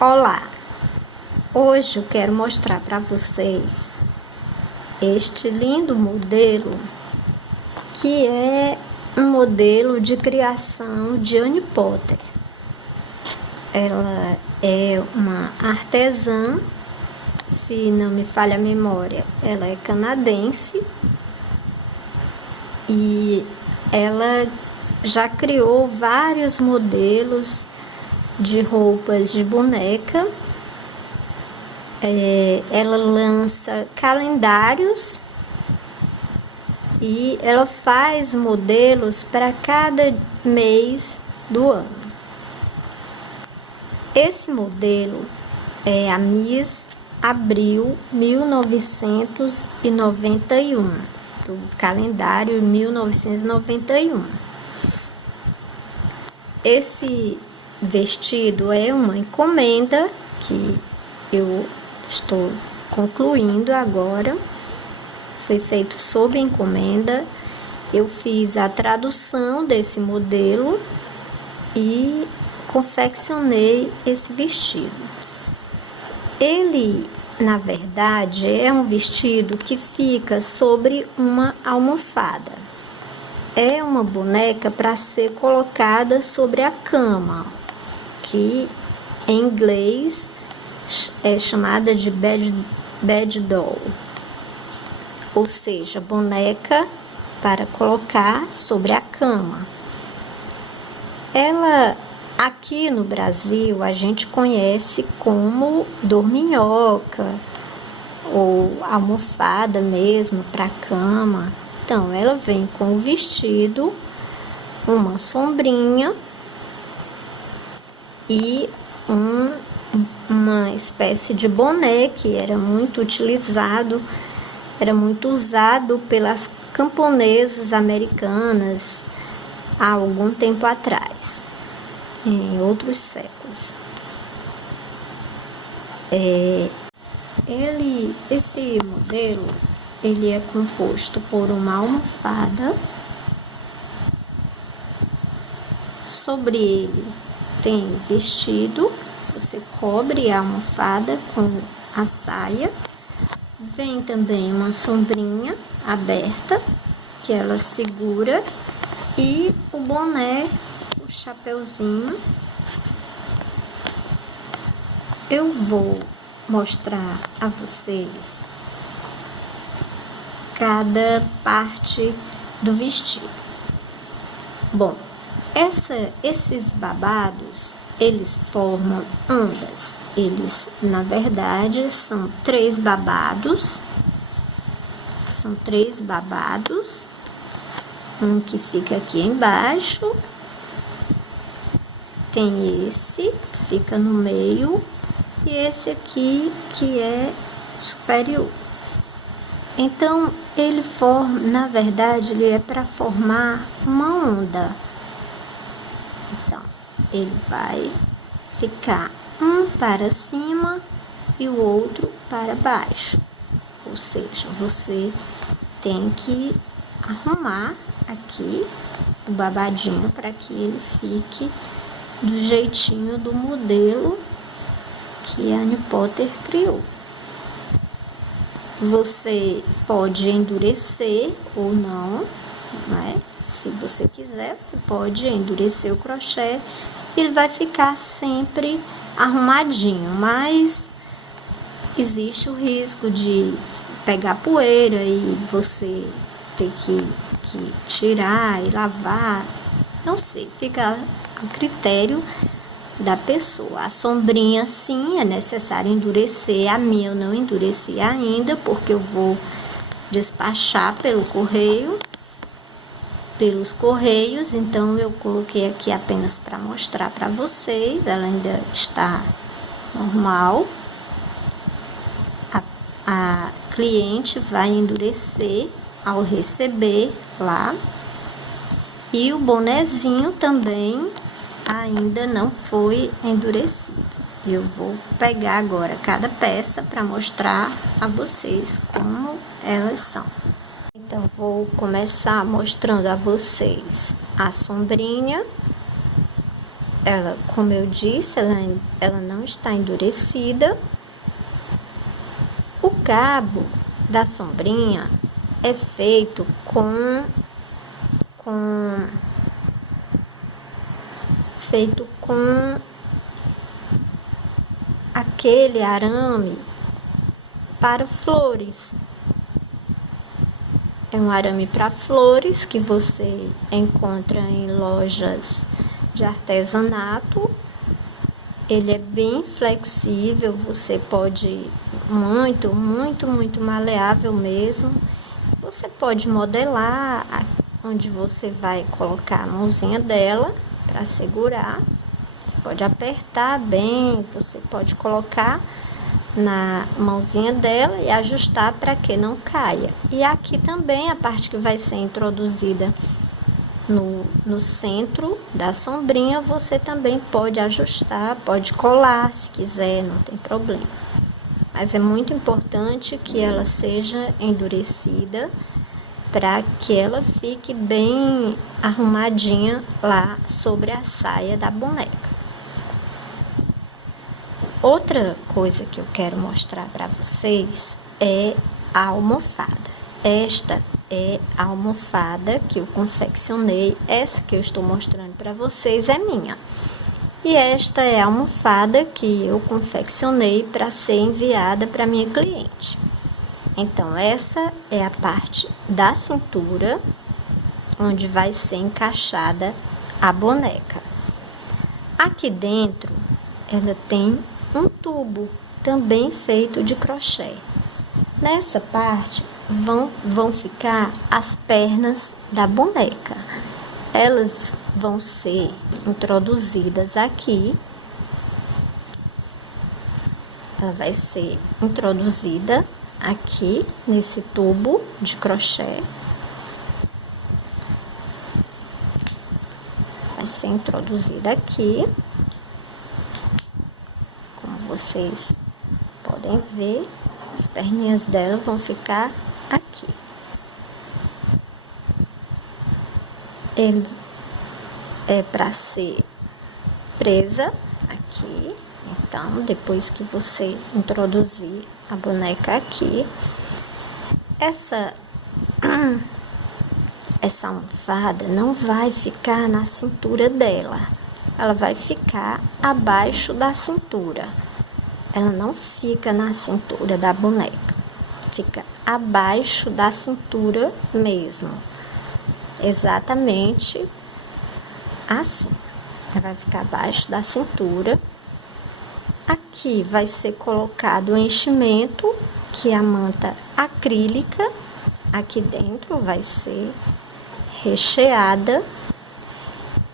Olá! Hoje eu quero mostrar para vocês este lindo modelo que é um modelo de criação de Annie Potter. Ela é uma artesã, se não me falha a memória, ela é canadense e ela já criou vários modelos de roupas de boneca. Ela lança calendários e ela faz modelos para cada mês do ano. Esse modelo é a Miss Abril 1991, do calendário 1991. Esse vestido é uma encomenda que eu estou concluindo agora. Foi feito sob encomenda. Eu fiz a tradução desse modelo e confeccionei esse vestido. Ele, na verdade, é um vestido que fica sobre uma almofada. É uma boneca para ser colocada sobre a cama, que em inglês é chamada de bed doll, ou seja, boneca para colocar sobre a cama. Ela, aqui no Brasil, a gente conhece como dorminhoca ou almofada mesmo para cama. Então, ela vem com o vestido, uma sombrinha e uma espécie de boné que era muito usado pelas camponesas americanas há algum tempo atrás, em outros séculos. Esse modelo, ele é composto por uma almofada. Sobre ele tem o vestido, você cobre a almofada com a saia. Vem também uma sombrinha aberta, que ela segura, e o boné, o chapeuzinho. Eu vou mostrar a vocês cada parte do vestido. Bom, esses babados, eles formam ondas. Eles, na verdade, são três babados. Um que fica aqui embaixo. Tem esse que fica no meio. E esse aqui que é superior. Então, ele forma, na verdade, ele é para formar uma onda. Então, ele vai ficar um para cima e o outro para baixo. Ou seja, você tem que arrumar aqui o babadinho para que ele fique do jeitinho do modelo que a Annie Potter criou. Você pode endurecer ou não, né? Se você quiser, você pode endurecer o crochê. Ele vai ficar sempre arrumadinho, mas existe o risco de pegar poeira e você ter que tirar e lavar. Não sei, fica a critério da pessoa. A sombrinha, sim, é necessário endurecer. A minha eu não endureci ainda, porque eu vou despachar pelos correios, então eu coloquei aqui apenas para mostrar para vocês. Ela ainda está normal. A cliente vai endurecer ao receber lá. E o bonezinho também ainda não foi endurecido. Eu vou pegar agora cada peça para mostrar a vocês como elas são. Então, vou começar mostrando a vocês a sombrinha. ela, como eu disse, ela não está endurecida. O cabo da sombrinha é feito com aquele arame para flores. É um arame para flores que você encontra em lojas de artesanato. Ele é bem flexível, você pode, muito maleável mesmo. Você pode modelar onde você vai colocar a mãozinha dela para segurar. Você pode apertar bem, você pode colocar na mãozinha dela e ajustar para que não caia. E aqui também a parte que vai ser introduzida no centro da sombrinha, você também pode ajustar, pode colar se quiser, não tem problema. Mas é muito importante que ela seja endurecida para que ela fique bem arrumadinha lá sobre a saia da boneca. Outra coisa que eu quero mostrar para vocês é a almofada. Esta é a almofada que eu confeccionei. Essa que eu estou mostrando para vocês é minha. E esta é a almofada que eu confeccionei para ser enviada para minha cliente. Então, essa é a parte da cintura, onde vai ser encaixada a boneca. Aqui dentro, ela tem um tubo, também feito de crochê. Nessa parte, vão ficar as pernas da boneca. Elas vão ser introduzidas aqui. Ela vai ser introduzida aqui nesse tubo de crochê. Vai ser introduzida aqui. Como vocês podem ver, as perninhas dela vão ficar aqui. Ele é para ser presa aqui. Então, depois que você introduzir a boneca aqui, essa almofada não vai ficar na cintura dela. Ela vai ficar abaixo da cintura. Ela não fica na cintura da boneca. Fica abaixo da cintura mesmo. Exatamente assim. Ela vai ficar abaixo da cintura. Aqui vai ser colocado o enchimento, que é a manta acrílica. Aqui dentro vai ser recheada.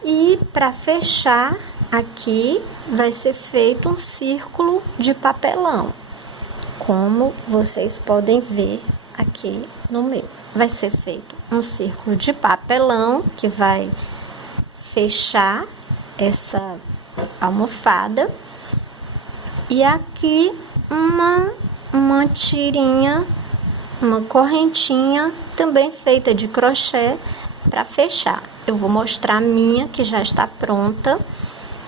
E para fechar, aqui vai ser feito um círculo de papelão, como vocês podem ver aqui no meu. Vai ser feito um círculo de papelão que vai fechar essa almofada. E aqui uma tirinha, uma correntinha também feita de crochê para fechar. Eu vou mostrar a minha, que já está pronta,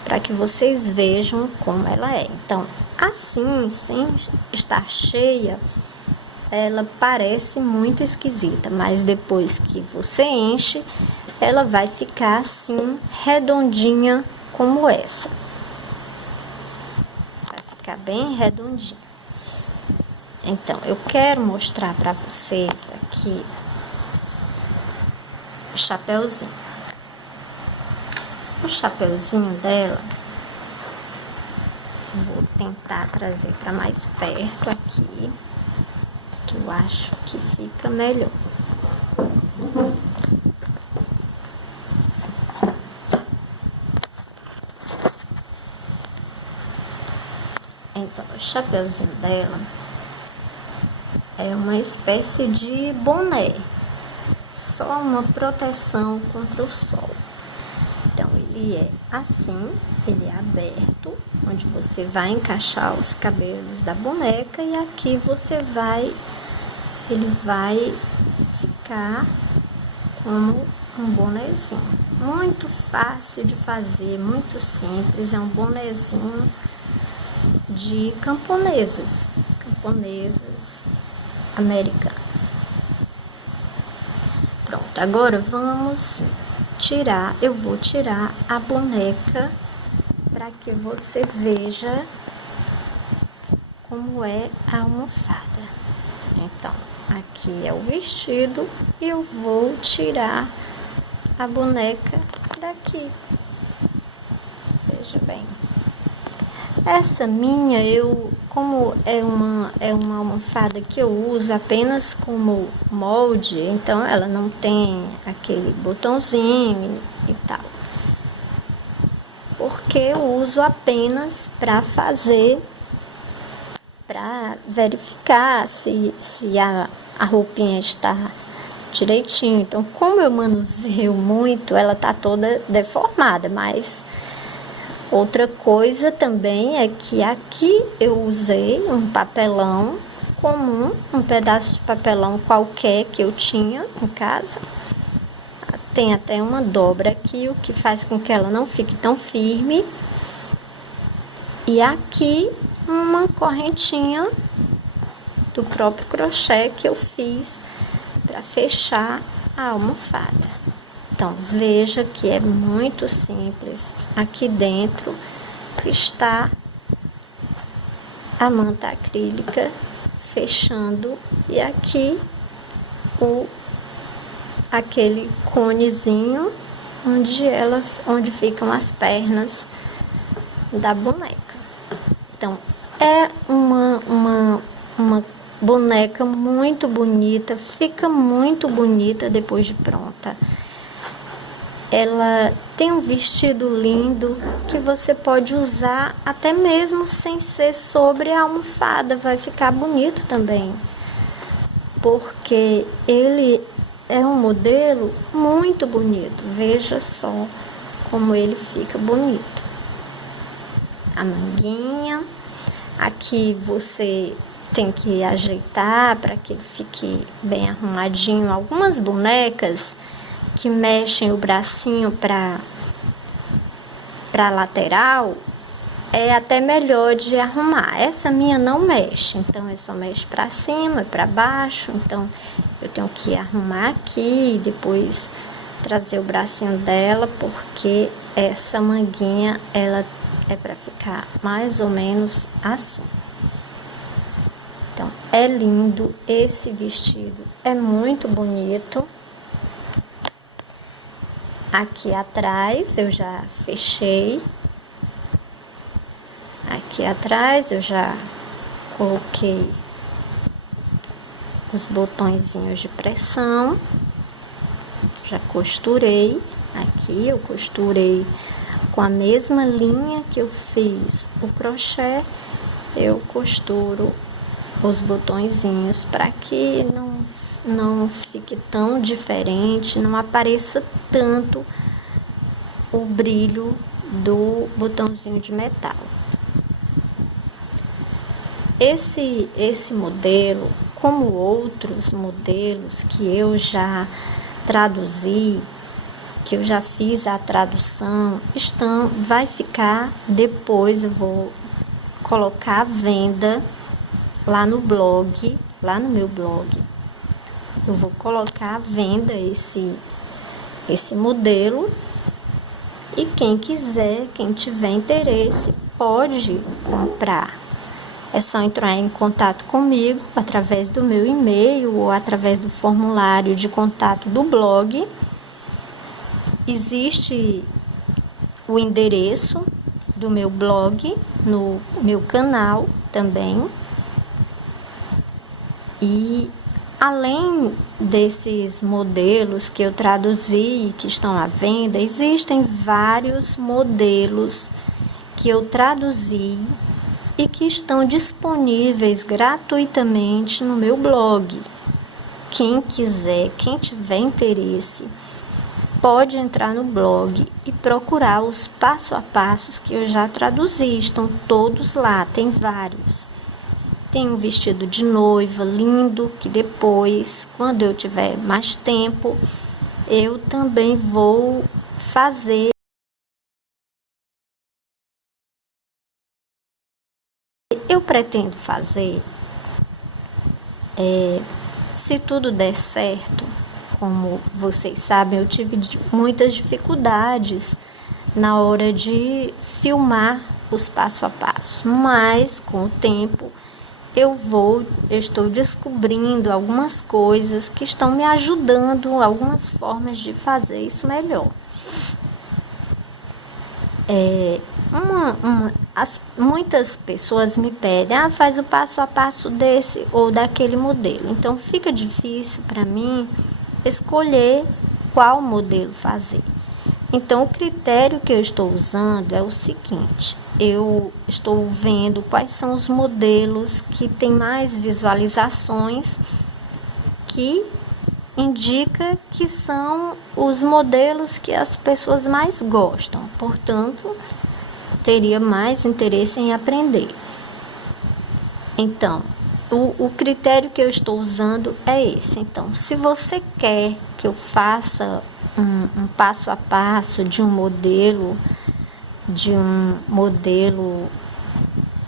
para que vocês vejam como ela é. Então, assim, sem estar cheia, ela parece muito esquisita, mas depois que você enche, ela vai ficar assim, redondinha como essa. Vai ficar bem redondinha. Então, eu quero mostrar para vocês aqui o chapeuzinho. O chapeuzinho dela, vou tentar trazer para mais perto aqui, que eu acho que fica melhor. Então, o chapeuzinho dela é uma espécie de boné, só uma proteção contra o sol. Então, ele é assim, ele é aberto, onde você vai encaixar os cabelos da boneca e aqui ele vai ficar como um bonezinho. Muito fácil de fazer, muito simples. É um bonezinho de camponesas americanas. Pronto, agora vamos tirar, eu vou tirar a boneca para que você veja como é a almofada. Então, aqui é o vestido e eu vou tirar a boneca daqui. Veja bem. Essa minha, como é uma almofada que eu uso apenas como molde, então ela não tem aquele botãozinho e tal. Porque eu uso apenas para verificar se a roupinha está direitinho. Então, como eu manuseio muito, ela tá toda deformada, mas outra coisa também é que aqui eu usei um papelão comum, um pedaço de papelão qualquer que eu tinha em casa. Tem até uma dobra aqui, o que faz com que ela não fique tão firme. E aqui uma correntinha do próprio crochê que eu fiz para fechar a almofada. Então, veja que é muito simples. Aqui dentro está a manta acrílica fechando e aqui aquele conezinho onde ficam as pernas da boneca. Então, é uma boneca muito bonita, fica muito bonita depois de pronta. Ela tem um vestido lindo que você pode usar até mesmo sem ser sobre a almofada, vai ficar bonito também, porque ele é um modelo muito bonito. Veja só como ele fica bonito. A manguinha, aqui você tem que ajeitar para que ele fique bem arrumadinho. Algumas bonecas que mexem o bracinho para lateral é até melhor de arrumar. Essa minha não mexe, então eu só mexo para cima e para baixo. Então eu tenho que arrumar aqui e depois trazer o bracinho dela, porque essa manguinha ela é para ficar mais ou menos assim. Então, é lindo esse vestido, é muito bonito. Aqui atrás eu já fechei. Aqui atrás eu já coloquei os botõezinhos de pressão. Já costurei. Aqui eu costurei com a mesma linha que eu fiz o crochê, eu costuro os botõezinhos para que não fique tão diferente, não apareça tanto o brilho do botãozinho de metal. Esse modelo, como outros modelos que eu já traduzi, que eu já fiz a tradução, vai ficar depois, eu vou colocar à venda lá no blog, lá no meu blog. Eu vou colocar à venda esse modelo e quem quiser, quem tiver interesse, pode comprar. É só entrar em contato comigo através do meu e-mail ou através do formulário de contato do blog. Existe o endereço do meu blog no meu canal também. E além desses modelos que eu traduzi, que estão à venda, existem vários modelos que eu traduzi e que estão disponíveis gratuitamente no meu blog. Quem quiser, quem tiver interesse, pode entrar no blog e procurar os passo a passos que eu já traduzi. Estão todos lá, tem vários. Tem um vestido de noiva lindo, que depois, quando eu tiver mais tempo, eu também vou fazer. Eu pretendo fazer, se tudo der certo, como vocês sabem, eu tive muitas dificuldades na hora de filmar os passo a passo, mas com o tempo eu estou descobrindo algumas coisas que estão me ajudando, algumas formas de fazer isso melhor. Muitas pessoas me pedem, faz o passo a passo desse ou daquele modelo. Então fica difícil para mim escolher qual modelo fazer. Então o critério que eu estou usando é o seguinte: eu estou vendo quais são os modelos que têm mais visualizações, que indica que são os modelos que as pessoas mais gostam, portanto, teria mais interesse em aprender. Então, o critério que eu estou usando é esse. Então, se você quer que eu faça um passo a passo de um modelo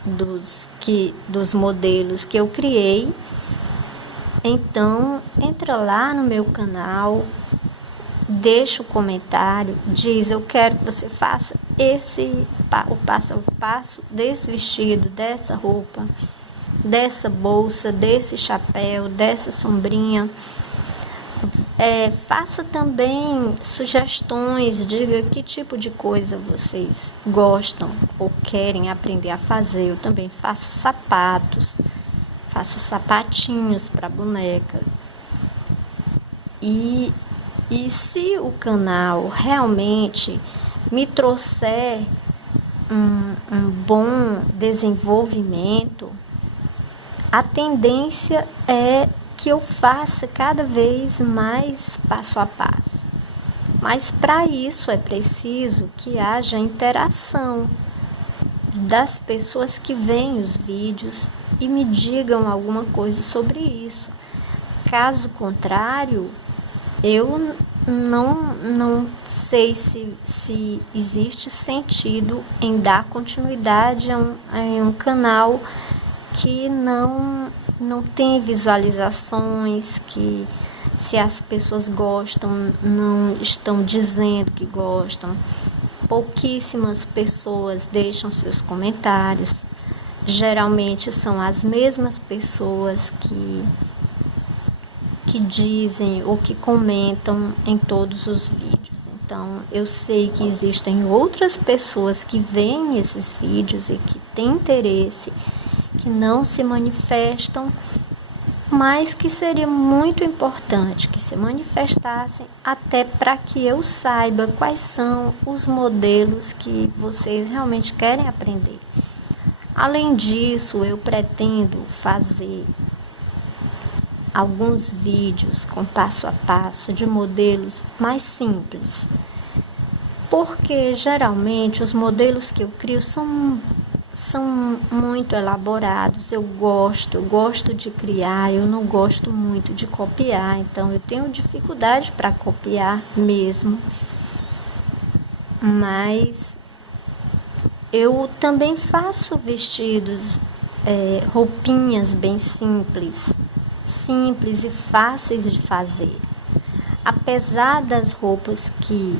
dos modelos que eu criei, então entra lá no meu canal, deixa o comentário, diz: eu quero que você faça o passo a passo desse vestido, dessa roupa, dessa bolsa, desse chapéu, dessa sombrinha. Faça também sugestões, diga que tipo de coisa vocês gostam ou querem aprender a fazer. Eu também faço sapatos, faço sapatinhos para boneca. E se o canal realmente me trouxer um bom desenvolvimento, a tendência é que eu faça cada vez mais passo a passo. Mas para isso é preciso que haja interação das pessoas que veem os vídeos e me digam alguma coisa sobre isso. Caso contrário, eu não sei se existe sentido em dar continuidade a um canal que não tem visualizações, que se as pessoas gostam, não estão dizendo que gostam. Pouquíssimas pessoas deixam seus comentários. Geralmente são as mesmas pessoas que dizem ou que comentam em todos os vídeos. Então, eu sei que existem outras pessoas que veem esses vídeos e que têm interesse, que não se manifestam, mas que seria muito importante que se manifestassem, até para que eu saiba quais são os modelos que vocês realmente querem aprender. Além disso, eu pretendo fazer alguns vídeos com passo a passo de modelos mais simples, porque geralmente os modelos que eu crio são muito elaborados. Eu gosto de criar, eu não gosto muito de copiar, então eu tenho dificuldade para copiar mesmo. Mas eu também faço vestidos, roupinhas bem simples e fáceis de fazer. Apesar das roupas que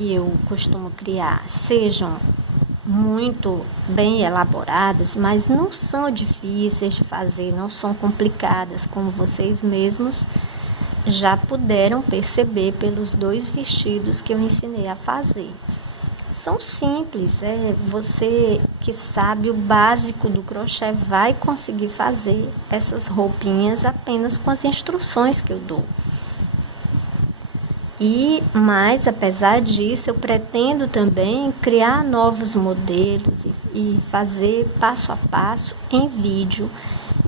eu costumo criar sejam muito bem elaboradas, mas não são difíceis de fazer, não são complicadas, como vocês mesmos já puderam perceber pelos 2 vestidos que eu ensinei a fazer. São simples, você que sabe o básico do crochê vai conseguir fazer essas roupinhas apenas com as instruções que eu dou. Mas apesar disso, eu pretendo também criar novos modelos e fazer passo a passo em vídeo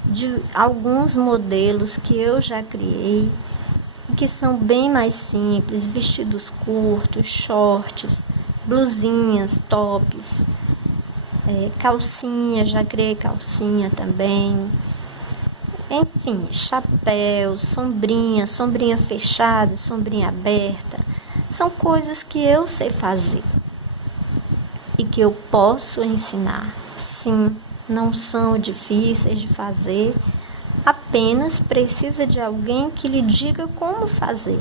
de alguns modelos que eu já criei, que são bem mais simples: vestidos curtos, shorts, blusinhas, tops, calcinha, já criei calcinha também. Enfim, chapéu, sombrinha, sombrinha fechada, sombrinha aberta, são coisas que eu sei fazer e que eu posso ensinar. Sim, não são difíceis de fazer, apenas precisa de alguém que lhe diga como fazer.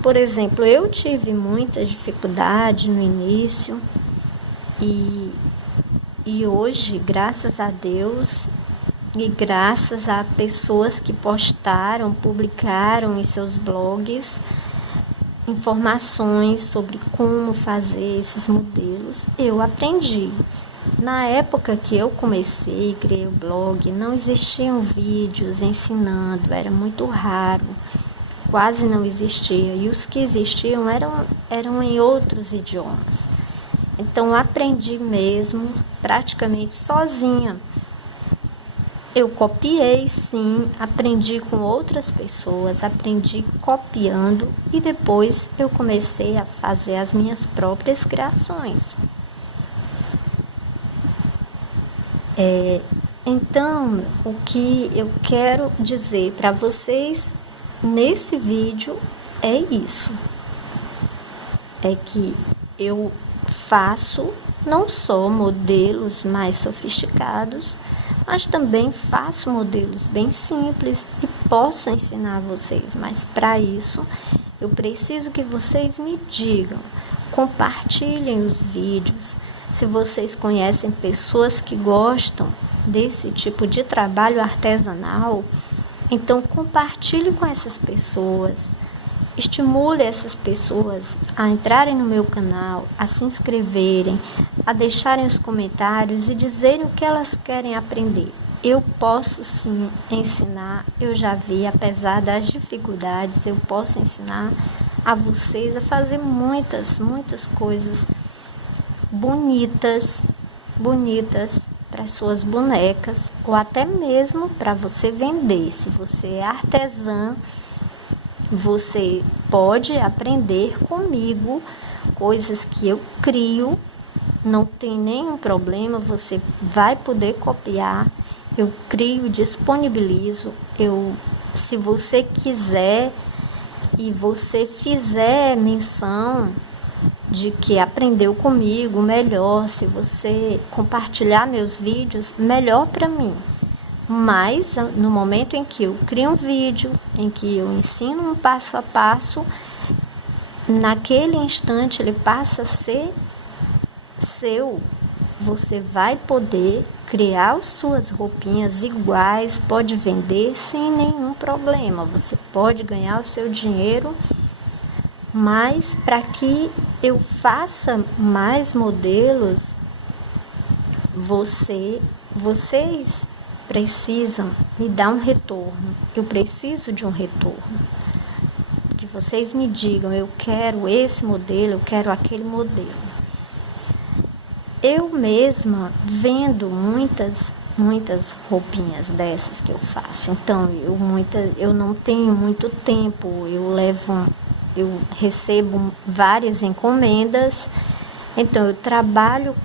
Por exemplo, eu tive muita dificuldade no início e hoje, graças a Deus e graças a pessoas que postaram, publicaram em seus blogs informações sobre como fazer esses modelos, eu aprendi. Na época que eu comecei, criei o blog, não existiam vídeos ensinando, era muito raro, quase não existia, e os que existiam eram em outros idiomas. Então aprendi mesmo, praticamente sozinha. Eu copiei, sim, aprendi com outras pessoas, aprendi copiando e depois eu comecei a fazer as minhas próprias criações. Então, o que eu quero dizer para vocês nesse vídeo é isso. É que eu faço não só modelos mais sofisticados, mas também faço modelos bem simples e posso ensinar vocês. Mas para isso, eu preciso que vocês me digam, compartilhem os vídeos. Se vocês conhecem pessoas que gostam desse tipo de trabalho artesanal, então compartilhe com essas pessoas. Estimule essas pessoas a entrarem no meu canal, a se inscreverem, a deixarem os comentários e dizerem o que elas querem aprender. Eu posso sim ensinar, eu já vi, apesar das dificuldades, eu posso ensinar a vocês a fazer muitas coisas bonitas para as suas bonecas ou até mesmo para você vender. Se você é artesã, você pode aprender comigo coisas que eu crio, não tem nenhum problema, você vai poder copiar, eu crio, disponibilizo, se você quiser e você fizer menção de que aprendeu comigo, melhor, se você compartilhar meus vídeos, melhor para mim. Mas no momento em que eu crio um vídeo, em que eu ensino um passo a passo, naquele instante ele passa a ser seu. Você vai poder criar as suas roupinhas iguais, pode vender sem nenhum problema. Você pode ganhar o seu dinheiro, mas para que eu faça mais modelos, vocês precisam me dar um retorno. Eu preciso de um retorno. Que vocês me digam, eu quero esse modelo, eu quero aquele modelo. Eu mesma vendo muitas roupinhas dessas que eu faço. Então, eu não tenho muito tempo, eu recebo várias encomendas. Então, eu trabalho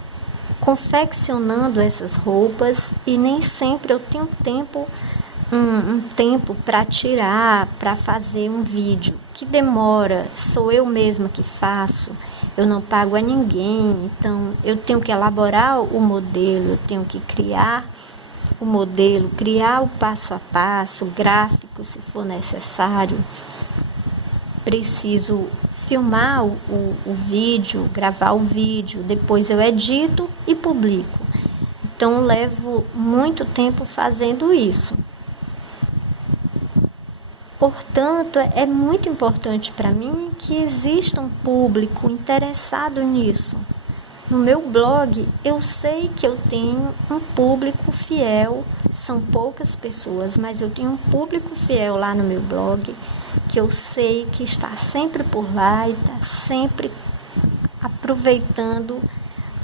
confeccionando essas roupas e nem sempre eu tenho um tempo para tirar, para fazer um vídeo que demora, sou eu mesma que faço, eu não pago a ninguém, então eu tenho que elaborar o modelo, eu tenho que criar o modelo, criar o passo a passo, gráfico se for necessário, preciso filmar o vídeo, gravar o vídeo, depois eu edito e publico. Então, eu levo muito tempo fazendo isso. Portanto, é muito importante para mim que exista um público interessado nisso. No meu blog, eu sei que eu tenho um público fiel, são poucas pessoas, mas eu tenho um público fiel lá no meu blog, que eu sei que está sempre por lá e está sempre aproveitando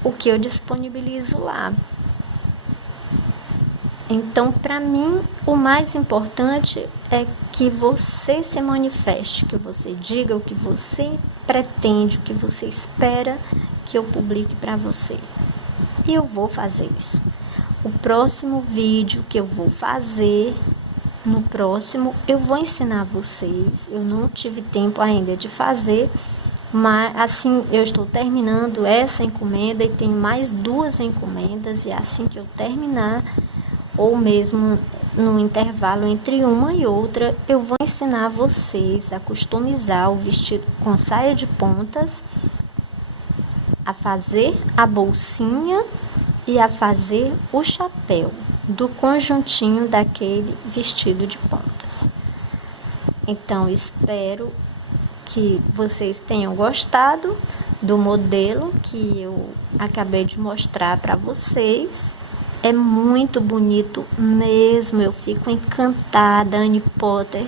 o que eu disponibilizo lá. Então, para mim, o mais importante é que você se manifeste, que você diga o que você pretende, o que você espera que eu publique para você. E eu vou fazer isso. O próximo vídeo que eu vou fazer no próximo eu vou ensinar vocês. Eu não tive tempo ainda de fazer, mas assim eu estou terminando essa encomenda e tenho mais 2 encomendas, e assim que eu terminar, ou mesmo no intervalo entre uma e outra, eu vou ensinar vocês a customizar o vestido com saia de pontas, a fazer a bolsinha e a fazer o chapéu do conjuntinho daquele vestido de pontas. Então, espero que vocês tenham gostado do modelo que eu acabei de mostrar para vocês. É muito bonito mesmo, eu fico encantada. Anne Potter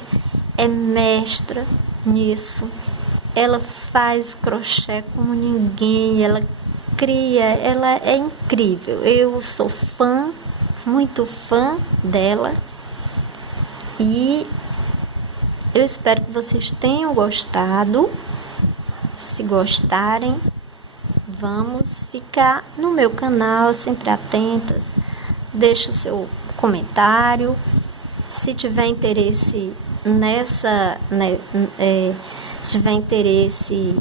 é mestra nisso. Ela faz crochê como ninguém, ela cria, ela é incrível. Eu sou fã, muito fã dela, e eu espero que vocês tenham gostado. Se gostarem, vamos ficar no meu canal, sempre atentas. Deixa o seu comentário. Se tiver interesse se tiver interesse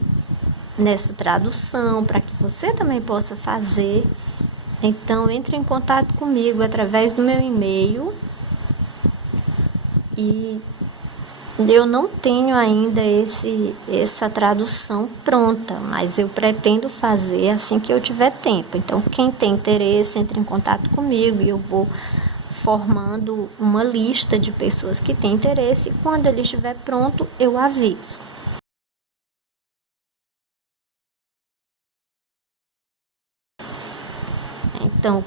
nessa tradução, para que você também possa fazer, então entre em contato comigo através do meu e-mail. E eu não tenho ainda essa tradução pronta, mas eu pretendo fazer assim que eu tiver tempo. Então, quem tem interesse, entre em contato comigo e eu vou formando uma lista de pessoas que têm interesse. E quando ele estiver pronto, eu aviso. Então,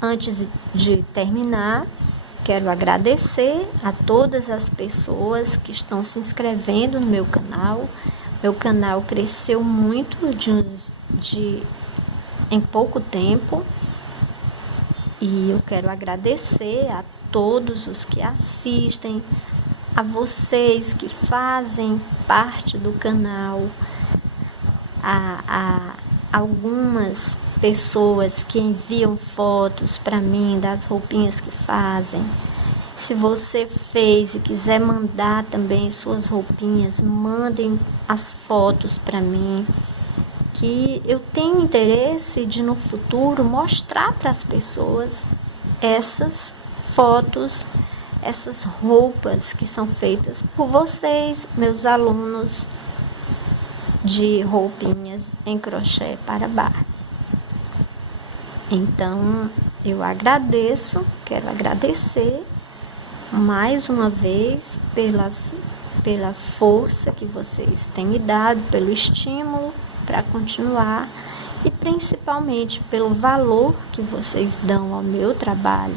antes de terminar, quero agradecer a todas as pessoas que estão se inscrevendo no meu canal. Meu canal cresceu muito em pouco tempo, e eu quero agradecer a todos os que assistem, a vocês que fazem parte do canal, a algumas pessoas que enviam fotos para mim das roupinhas que fazem. Se você fez e quiser mandar também suas roupinhas, mandem as fotos para mim, que eu tenho interesse de no futuro mostrar para as pessoas essas fotos, essas roupas que são feitas por vocês, meus alunos, de roupinhas em crochê para Barbie. Então, eu quero agradecer mais uma vez pela força que vocês têm me dado, pelo estímulo para continuar, e principalmente pelo valor que vocês dão ao meu trabalho.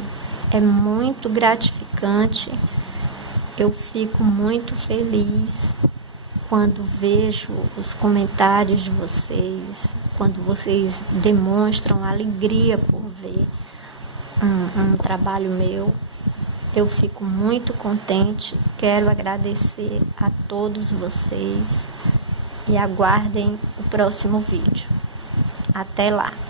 É muito gratificante, eu fico muito feliz quando vejo os comentários de vocês, quando vocês demonstram alegria por ver um trabalho meu. Eu fico muito contente. Quero agradecer a todos vocês e aguardem o próximo vídeo. Até lá!